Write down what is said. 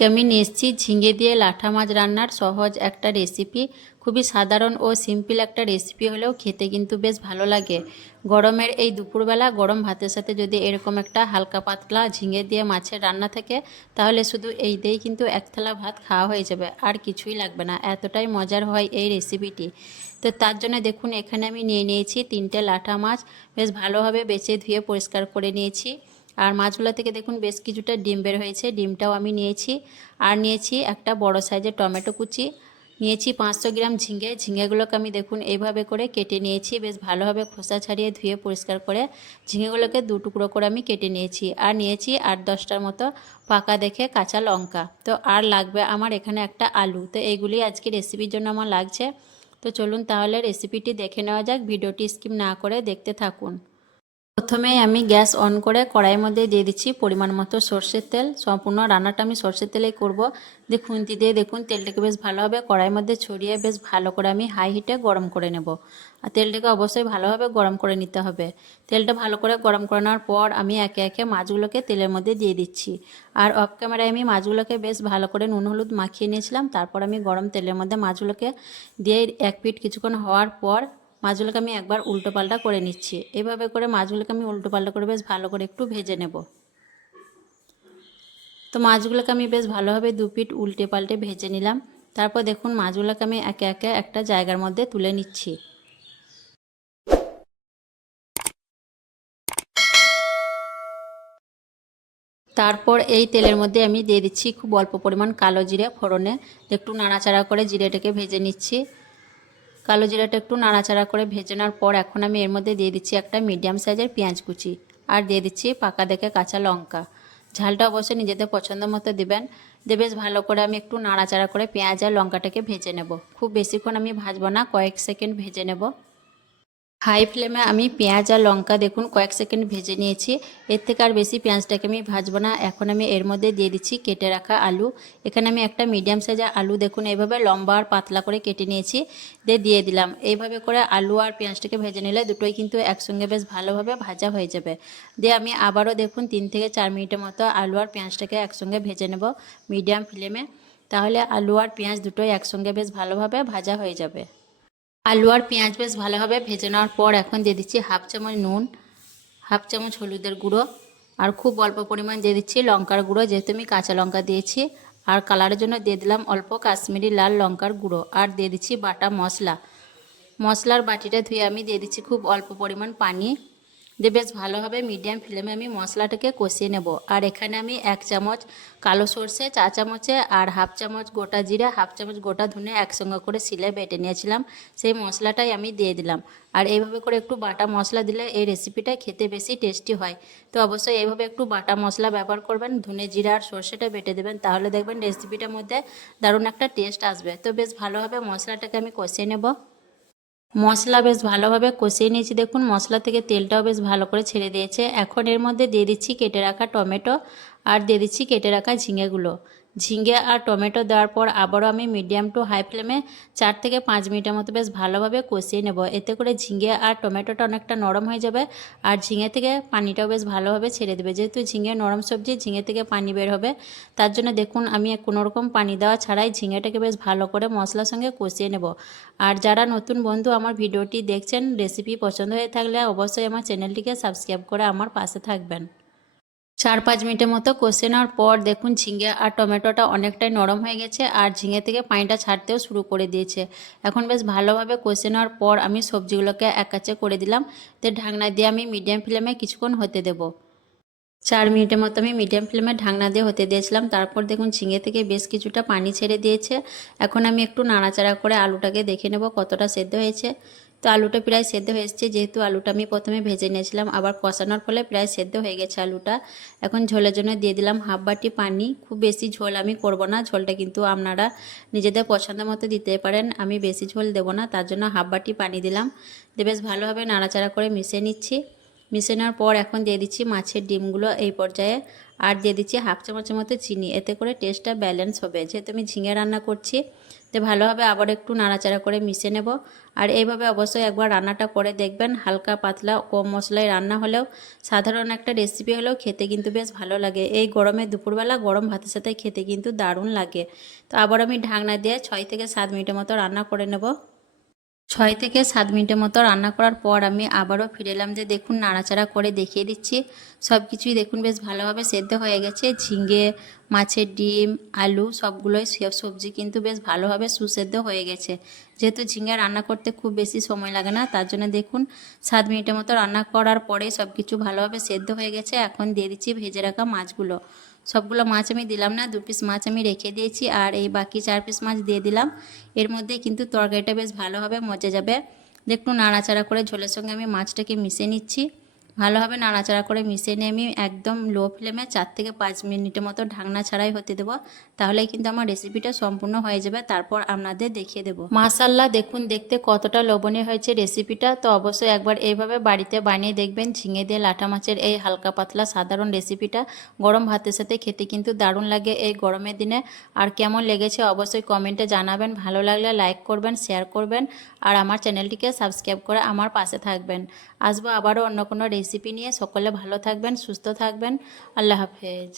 আজকে আমি নিয়ে এসেছি ঝিঙে দিয়ে লাঠা মাছ রান্নার সহজ একটা রেসিপি। খুবই সাধারণ ও সিম্পল একটা রেসিপি হলেও খেতে কিন্তু বেশ ভালো লাগে। গরমের এই দুপুরবেলা গরম ভাতের সাথে যদি এরকম একটা হালকা পাতলা ঝিঙে দিয়ে মাছের রান্না থাকে, তাহলে শুধু এই দিয়েই কিন্তু এক থালা ভাত খাওয়া হয়ে যাবে, আর কিছুই লাগবে না। এতটাই মজার হয় এই রেসিপিটি। তো তার জন্য দেখুন এখানে আমি নিয়ে নিয়েছি 3টে লাঠা মাছ। বেশ ভালোভাবে বেছে ধুয়ে পরিষ্কার করে নিয়েছি। আর মাছগুলো থেকে দেখুন বেশ কিছুটা ডিম বের হয়েছে, ডিমটাও আমি নিয়েছি। আর নিয়েছি একটা বড় সাইজের টমেটো কুচি, নিয়েছি 500 গ্রাম ঝিঙে। ঝিঙেগুলোকে আমি দেখুন এইভাবে করে কেটে নিয়েছি, বেশ ভালোভাবে খোসা ছাড়িয়ে ধুয়ে পরিষ্কার করে ঝিঙেগুলোকে 2 টুকরো করে আমি কেটে নিয়েছি। আর নিয়েছি 8-10টার মতো পাকা দেখে কাঁচা লঙ্কা। তো আর লাগবে আমার এখানে একটা আলু। তো এইগুলি আজকে রেসিপির জন্য আমার লাগছে। তো চলুন তাহলে রেসিপিটি দেখে নেওয়া যাক, ভিডিওটি স্কিপ না করে দেখতে থাকুন। প্রথমেই আমি গ্যাস অন করে কড়াইয়ের মধ্যে দিয়ে দিচ্ছি পরিমাণ মতো সর্ষের তেল। সম্পূর্ণ রান্নাটা আমি সর্ষের তেলেই করব। দিয়ে খুন্তি দিয়ে দেখুন তেলটাকে বেশ ভালোভাবে কড়াইয়ের মধ্যে ছড়িয়ে বেশ ভালো করে আমি হাই হিটে গরম করে নেব। আর তেলটাকে অবশ্যই ভালোভাবে গরম করে নিতে হবে। তেলটা ভালো করে গরম করে নেওয়ার পর আমি একে একে মাছগুলোকে তেলের মধ্যে দিয়ে দিচ্ছি। আর অফ ক্যামেরায় আমি মাছগুলোকে বেশ ভালো করে নুন হলুদ মাখিয়ে নিয়েছিলাম। তারপর আমি গরম তেলের মধ্যে মাছগুলোকে দিয়ে এক পিঠ কিছুক্ষণ হওয়ার পর মাছগুলোকে আমি একবার উল্টো পাল্টা করে নিচ্ছি। এভাবে করে মাছগুলোকে আমি উল্টো পাল্টা করে বেশ ভালো করে একটু ভেজে নেব। তো মাছগুলোকে আমি বেশ ভালোভাবে 2 পিঠ উল্টে পাল্টে ভেজে নিলাম। তারপর দেখুন মাছগুলোকে আমি একে একে একটা জায়গার মধ্যে তুলে নিচ্ছি। তারপর এই তেলের মধ্যে আমি দিয়ে দিচ্ছি খুব অল্প পরিমাণ কালো জিরে ফোড়নে। একটু নাড়াচাড়া করে জিরেটাকে ভেজে নিচ্ছি। কালো জিরাটা একটু নাড়াচাড়া করে ভেজে নেওয়ার পর এখন আমি এর মধ্যে দিয়ে দিচ্ছি একটা মিডিয়াম সাইজের পেঁয়াজ কুচি। আর দিয়ে দিচ্ছি পাকা দেখে কাঁচা লঙ্কা। ঝালটা অবশ্যই নিজেদের পছন্দ মতো দেবেন। দিয়ে বেশ ভালো করে আমি একটু নাড়াচাড়া করে পেঁয়াজ আর লঙ্কাটাকে ভেজে নেব। খুব বেশিক্ষণ আমি ভাজবো না, কয়েক সেকেন্ড ভেজে নেব। হাই ফ্লেমে আমি পেঁয়াজ আর লঙ্কা দেখুন কয়েক সেকেন্ড ভেজে নিয়েছি। এর থেকে আর বেশি পেঁয়াজটাকে আমি ভাজবো না। এখন আমি এর মধ্যে দিয়ে দিচ্ছি কেটে রাখা আলু। এখানে আমি একটা মিডিয়াম সাইজের আলু দেখুন এইভাবে লম্বা আর পাতলা করে কেটে নিয়েছি, দিয়ে দিলাম। এইভাবে করে আলু আর পেঁয়াজটাকে ভেজে নিলে দুটোই কিন্তু একসঙ্গে বেশ ভালোভাবে ভাজা হয়ে যাবে। দিয়ে আমি আবারও দেখুন 3 থেকে 4 মিনিটের মতো আলু আর পেঁয়াজটাকে একসঙ্গে ভেজে নেব মিডিয়াম ফ্লেমে। তাহলে আলু আর পেঁয়াজ দুটোই একসঙ্গে বেশ ভালোভাবে ভাজা হয়ে যাবে। আলু আর পেঁয়াজ বেশ ভালোভাবে ভেজে নেওয়ার পর এখন দিয়ে দিচ্ছি হাফ চামচ নুন, হাফ চামচ হলুদের গুঁড়ো, আর খুব অল্প পরিমাণ দিয়ে দিচ্ছি লঙ্কার গুঁড়ো, যেহেতু আমি কাঁচা লঙ্কা দিয়েছি। আর কালারের জন্য দিয়ে দিলাম অল্প কাশ্মীরি লাল লঙ্কার গুঁড়ো। আর দিয়ে দিচ্ছি বাটা মশলা। মশলার বাটিটা ধুয়ে আমি দিয়ে দিচ্ছি খুব অল্প পরিমাণ পানি। দিয়ে বেশ ভালোভাবে মিডিয়াম ফ্লেমে আমি মশলাটাকে কষিয়ে নেব। আর এখানে আমি 1 চামচ কালো সর্ষে, 4 চামচে আর হাফ চামচ গোটা জিরা, হাফ চামচ গোটা ধনে একসঙ্গে করে শিলে বেটে নিয়েছিলাম, সেই মশলাটাই আমি দিয়ে দিলাম। আর এইভাবে করে একটু বাটা মশলা দিলে এই রেসিপিটা খেতে বেশি টেস্টি হয়। তো অবশ্যই এইভাবে একটু বাটা মশলা ব্যবহার করবেন, ধনে জিরা আর সর্ষেটা বেটে দেবেন, তাহলে দেখবেন রেসিপিটার মধ্যে দারুণ একটা টেস্ট আসবে। তো বেশ ভালোভাবে মশলাটাকে আমি কষিয়ে নেব। মশলা বেশ ভালোভাবে কষিয়ে নিয়েছি, দেখুন মশলা থেকে তেলটাও বেশ ভালো করে ছেড়ে দিয়েছে। এখন এর মধ্যে দিয়ে দিচ্ছি কেটে রাখা টমেটো, আর দিয়ে দিচ্ছি কেটে রাখা ঝিঙেগুলো। ঝিঙে আর টমেটো দেওয়ার পর আবারও আমি মিডিয়াম টু হাই ফ্লেমে 4 থেকে 5 মিনিটের মতো বেশ ভালোভাবে কষিয়ে নেব। এতে করে ঝিঙে আর টমেটোটা অনেকটা নরম হয়ে যাবে, আর ঝিঙে থেকে পানিটাও বেশ ভালোভাবে ছেড়ে দেবে। যেহেতু ঝিঙে নরম সবজি, ঝিঙে থেকে পানি বের হবে, তার জন্য দেখুন আমি কোনোরকম পানি দেওয়া ছাড়াই ঝিঙেটাকে বেশ ভালো করে মশলার সঙ্গে কষিয়ে নেব। আর যারা নতুন বন্ধু আমার ভিডিওটি দেখছেন, রেসিপি পছন্দ হয়ে থাকলে অবশ্যই আমার চ্যানেলটিকে সাবস্ক্রাইব করে আমার পাশে থাকবেন। 4-5 মিনিটের মতো কষে নেওয়ার পর দেখুন ঝিঙে আর টমেটোটা অনেকটাই নরম হয়ে গেছে, আর ঝিঙে থেকে পানিটা ছাড়তেও শুরু করে দিয়েছে। এখন বেশ ভালোভাবে কষে নেওয়ার পর আমি সবজিগুলোকে এক কাছে করে দিলাম। তো ঢাকনা দিয়ে আমি মিডিয়াম ফ্লেমে কিছুক্ষণ হতে দেবো। 4 মিনিটের মতো আমি মিডিয়াম ফ্লেমে ঢাকনা দিয়ে হতে দিয়েছিলাম। তারপর দেখুন ঝিঙে থেকে বেশ কিছুটা পানি ছেড়ে দিয়েছে। এখন আমি একটু নাড়াচাড়া করে আলুটাকে দেখে নেব কতটা সেদ্ধ হয়েছে। তো আলুটা প্রায় সেদ্ধ হয়ে এসেছে, যেহেতু আলুটা আমি প্রথমে ভেজে নিয়েছিলাম, আবার কষানোর ফলে প্রায় সেদ্ধ হয়ে গেছে আলুটা। এখন ঝোলের জন্য দিয়ে দিলাম হাফ বাটি পানি। খুব বেশি ঝোল আমি করব না, ঝোলটা কিন্তু আপনারা নিজেদের পছন্দ মতো দিতে পারেন, আমি বেশি ঝোল দেবো না, তার জন্য হাফ বাটি পানি দিলাম। দিয়ে বেশ ভালোভাবে নাড়াচাড়া করে মিশিয়ে নিচ্ছি। মিশিয়ে নেওয়ার পর এখন দিয়ে দিচ্ছি মাছের ডিমগুলো এই পর্যায়ে, আর দিয়ে দিচ্ছি হাফ চামচের মতো চিনি। এতে করে টেস্টটা ব্যালেন্স হবে, যেহেতু আমি ঝিঙে রান্না করছি, তো ভালোভাবে আবার একটু নাড়াচাড়া করে মিশিয়ে নেব। আর এইভাবে অবশ্যই একবার রান্নাটা করে দেখবেন। হালকা পাতলা কম মশলায় রান্না হলেও সাধারণ একটা রেসিপি হলেও খেতে কিন্তু বেশ ভালো লাগে। এই গরমে দুপুরবেলা গরম ভাতের সাথে খেতে কিন্তু দারুণ লাগে। তো আবার আমি ঢাকনা দিয়ে 6 থেকে 7 মিনিটের মতো রান্না করে নেব। 6 থেকে 7 মিনিটের মতো রান্না করার পর আমি আবারও ফিরে এলাম। যে দেখুন নাড়াচাড়া করে দেখিয়ে দিচ্ছি, সব কিছুই দেখুন বেশ ভালোভাবে সেদ্ধ হয়ে গেছে। ঝিঙে, মাছের ডিম, আলু সবগুলোই সবজি কিন্তু বেশ ভালোভাবে সুসেদ্ধ হয়ে গেছে। যেহেতু ঝিঙে রান্না করতে খুব বেশি সময় লাগে না, তার জন্য দেখুন 7 মিনিটের মতো রান্না করার পরেই সব কিছু ভালোভাবে সেদ্ধ হয়ে গেছে। এখন দিয়ে দিচ্ছি ভেজে রাখা মাছগুলো। সবগুলো মাছ আমি দিলাম না, 2 পিস মাছ আমি রেখে দিয়েছি আর এই বাকি 4 পিস মাছ দিয়ে দিলাম। এর মধ্যে কিন্তু তরকারিটা বেশ ভালোভাবে মজে যাবে। একটু নাড়াচাড়া করে ঝোলের সঙ্গে আমি মাছটাকে মিশিয়ে নিচ্ছি। ভালোভাবে নাড়াচাড়া করে মিশিয়ে নিয়ে আমি একদম লো ফ্লেমে 4 থেকে 5 মিনিটের মতো ঢাকনা ছাড়াই হতে দেবো। তাহলেই কিন্তু আমার রেসিপিটা সম্পূর্ণ হয়ে যাবে। তারপর আপনাদের দেখিয়ে দেবো। মাশাআল্লাহ, দেখুন দেখতে কতটা লোভনীয় হয়েছে রেসিপিটা। তো অবশ্যই একবার এইভাবে বাড়িতে বানিয়ে দেখবেন। ঝিঙে দিয়ে লাটা মাছের এই হালকা পাতলা সাধারণ রেসিপিটা গরম ভাতের সাথে খেতে কিন্তু দারুণ লাগে এই গরমের দিনে। আর কেমন লেগেছে অবশ্যই কমেন্টে জানাবেন। ভালো লাগলে লাইক করবেন, শেয়ার করবেন আর আমার চ্যানেলটিকে সাবস্ক্রাইব করে আমার পাশে থাকবেন। আসবো আবারও অন্য কোনো রেসিপি নিয়ে। সকলে ভালো থাকবেন, সুস্থ থাকবেন। আল্লাহ হাফেজ।